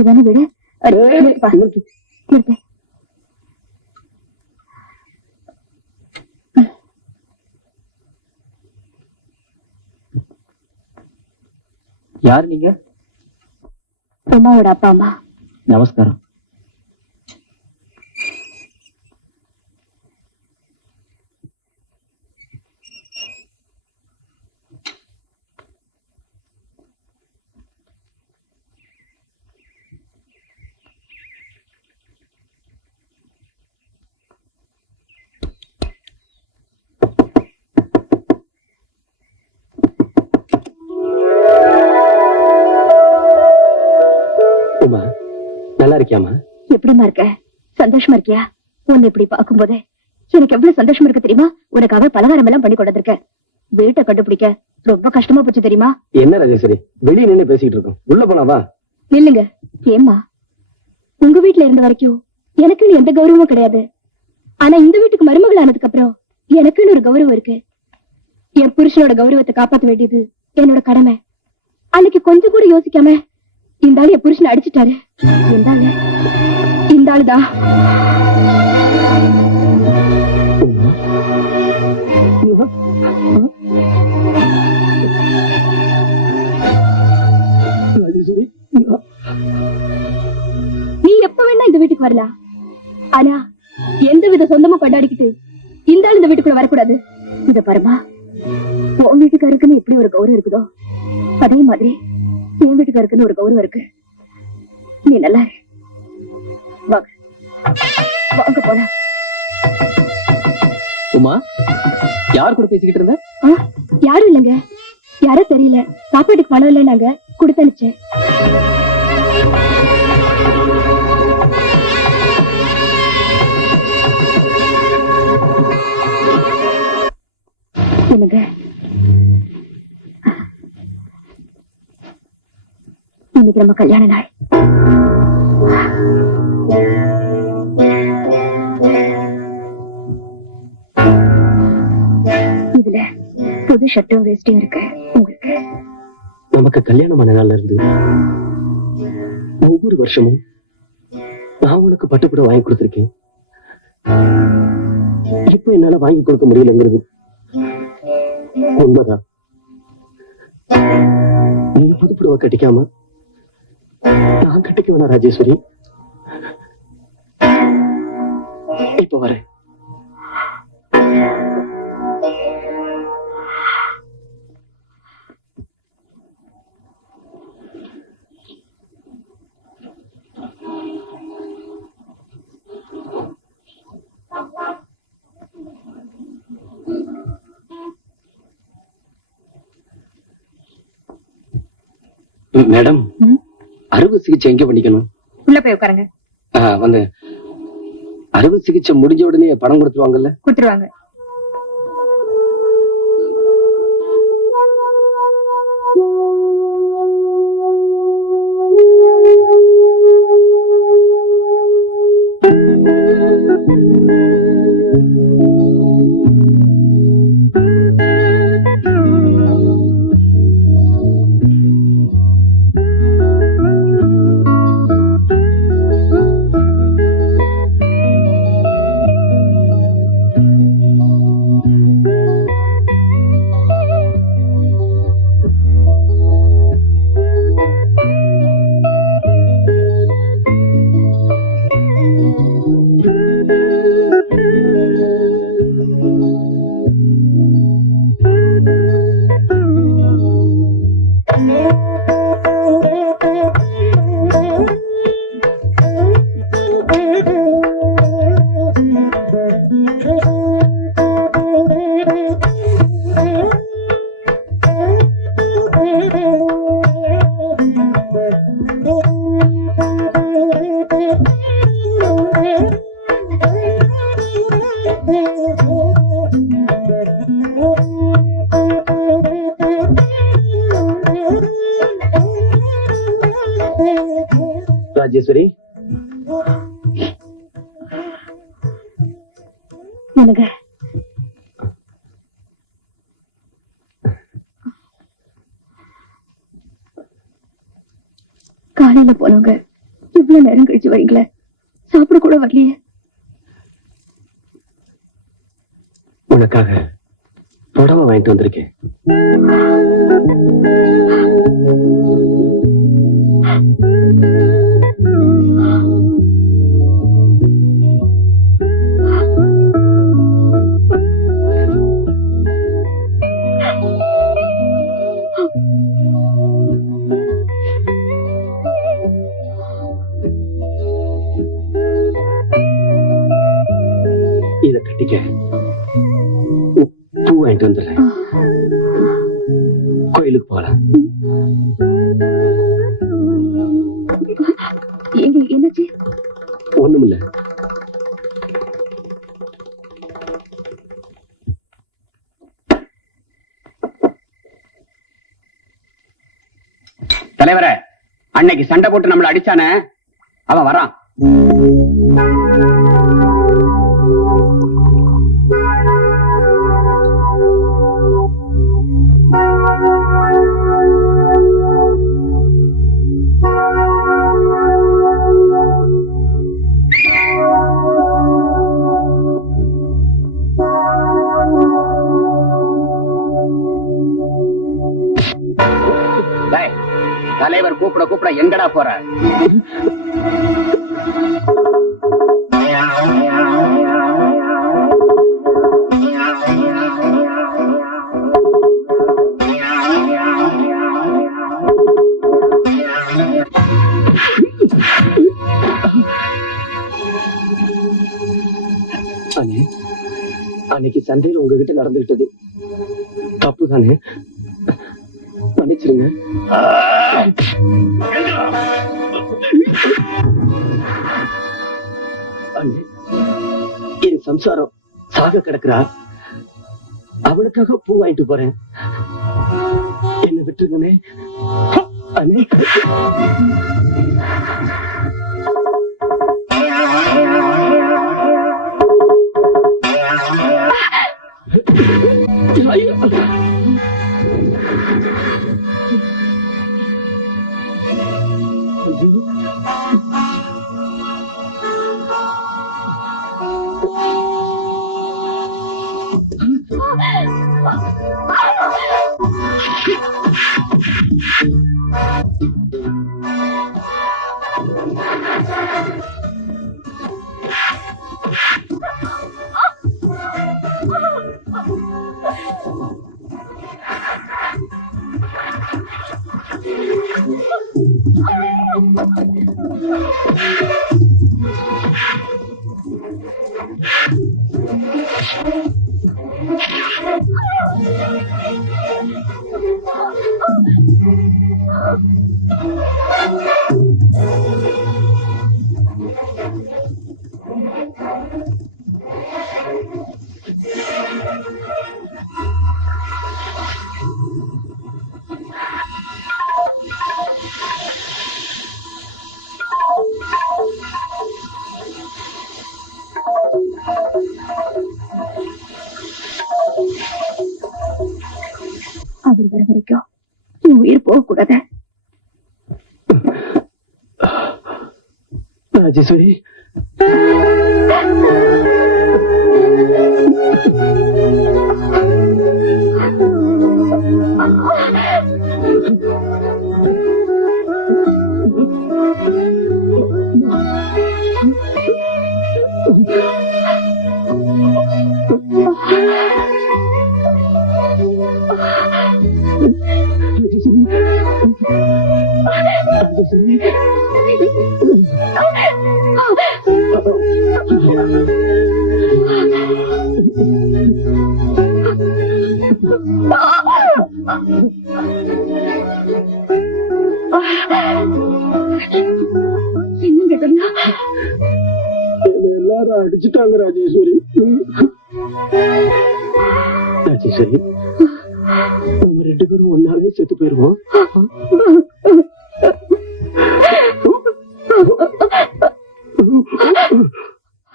இதான வீடு? யார் நீங்க? உமாவோட அப்பா அம்மா. நமஸ்காரம். நல்லா இருக்கியாமா? எப்படிமா இருக்க? சந்தோஷமா இருக்கியா? உன்னை இப்படி பார்க்கும் போது எனக்கு எவ்வளவு சந்தோஷமா இருக்கு தெரியுமா? உனக்காக பலகாரம் எல்லாம் பண்ணி கொண்டிருக்க. வீட்டை கண்டுபிடிக்க ரொம்ப கஷ்டமா போச்சு தெரியுமா? என்ன ராஜேஸ்வரி, வெளியே நின்று பேசிட்டு இருக்கோம், உள்ள போனாவா? இல்லங்க. ஏம்மா, உங்க வீட்டுல இருந்த வரைக்கும் எனக்குன்னு எந்த கௌரவமும் கிடையாது. ஆனா இந்த வீட்டுக்கு மருமகள் ஆனதுக்கு அப்புறம் எனக்குன்னு ஒரு கௌரவம் இருக்கு. என் புருஷனோட கௌரவத்தை காப்பாற்ற வேண்டியது என்னோட கடமை. அன்னைக்கு கொஞ்சம் கூட யோசிக்காம இந்த ஆளு என் புருஷனை அடிச்சுட்டாரு. இந்த ஆளுதான். நீ எப்ப வேணா இந்த வீட்டுக்கு வரலாம். ஆனா எந்த வித சொந்தமும் கொண்டாடிக்கிட்டு இந்த ஆள் இந்த வீட்டுக்குள்ள வரக்கூடாது. இத பாருமா, உன் வீட்டுக்காருக்குன்னு எப்படி ஒரு கௌரவம் இருக்குதோ அதே மாதிரி என் வீட்டுக்காருக்குன்னு ஒரு கௌரவம் இருக்கு. நீ நல்லா வாங்க வாங்க போலாம். உமா, யார் கூட பேசிக்கிட்டு இருந்த? யாரும் இல்லைங்க. யாரோ தெரியல. சாப்பாட்டுக்கு பணம் இல்லை, நாங்க கொடுத்தனுச்சேன். என்னங்க, இன்னைக்கு நம்ம கல்யாண நாள். இதுல புது ஷர்ட்டும் வேஸ்டியும் இருக்கு உங்களுக்கு. நமக்கு கல்யாணமான நாள்ல இருந்து ஒவ்வொரு வருஷமும் நான் உனக்கு பட்டுப்பட வாங்கி கொடுத்திருக்கேன். இப்ப என்னால வாங்கி கொடுக்க முடியலங்கிறது உண்மைதான். நீ புதுப்புடவை கட்டிக்காம நான் கட்டிக்க வேணா ராஜேஸ்வரி. இப்ப வரேன். மேடம், அறுவை சிகிச்சை எங்க பண்ணிக்கணும்? உள்ள போய் உட்காருங்க. வந்து அறுவை சிகிச்சை முடிஞ்ச உடனே பணம் கொடுத்துருவாங்கல்ல? கொடுத்துருவாங்க. ராஜேஸ்வரி, எனக்கு காலையில போனவங்க இவ்வளவு நேரம் கழிச்சு வரீங்களே, சாப்பிட கூட வரலையே. உனக்காக புடவை வாங்கிட்டு வந்திருக்கேன். இத கட்டிக்க. பூ வாங்கிட்டு வந்துடுறேன். கோயிலுக்கு போகலாம். எங்க என்னாச்சு? ஒண்ணுமில்ல. தலைவரே, அன்னைக்கு சண்டை போட்டு நம்மள அடிச்சானே, அவன் வரான். தலைவர் கூப்பிட கூப்பிட எங்கடா போற? அன்னைக்கு சண்டையில் உங்ககிட்ட நடந்துகிட்டது தப்பு தானே? மன்னிச்சிருங்க. என் சம்சாரம் சாக கிடக்குறா. அவளுக்காக பூ வாங்கிட்டு போறேன். என்ன விட்டுருங்கண்ணே. அண்ணே, அவர் வர வரைக்கும் என் உயிர் போக கூடாது. ராஜேஸ்வரி, எல்லாரும் அடிச்சுட்டாங்க ராஜேஸ்வரி. ராஜேஸ்வரி, நம்ம 2 பேரும் ஒன்னாவே செத்து போயிருவோம்.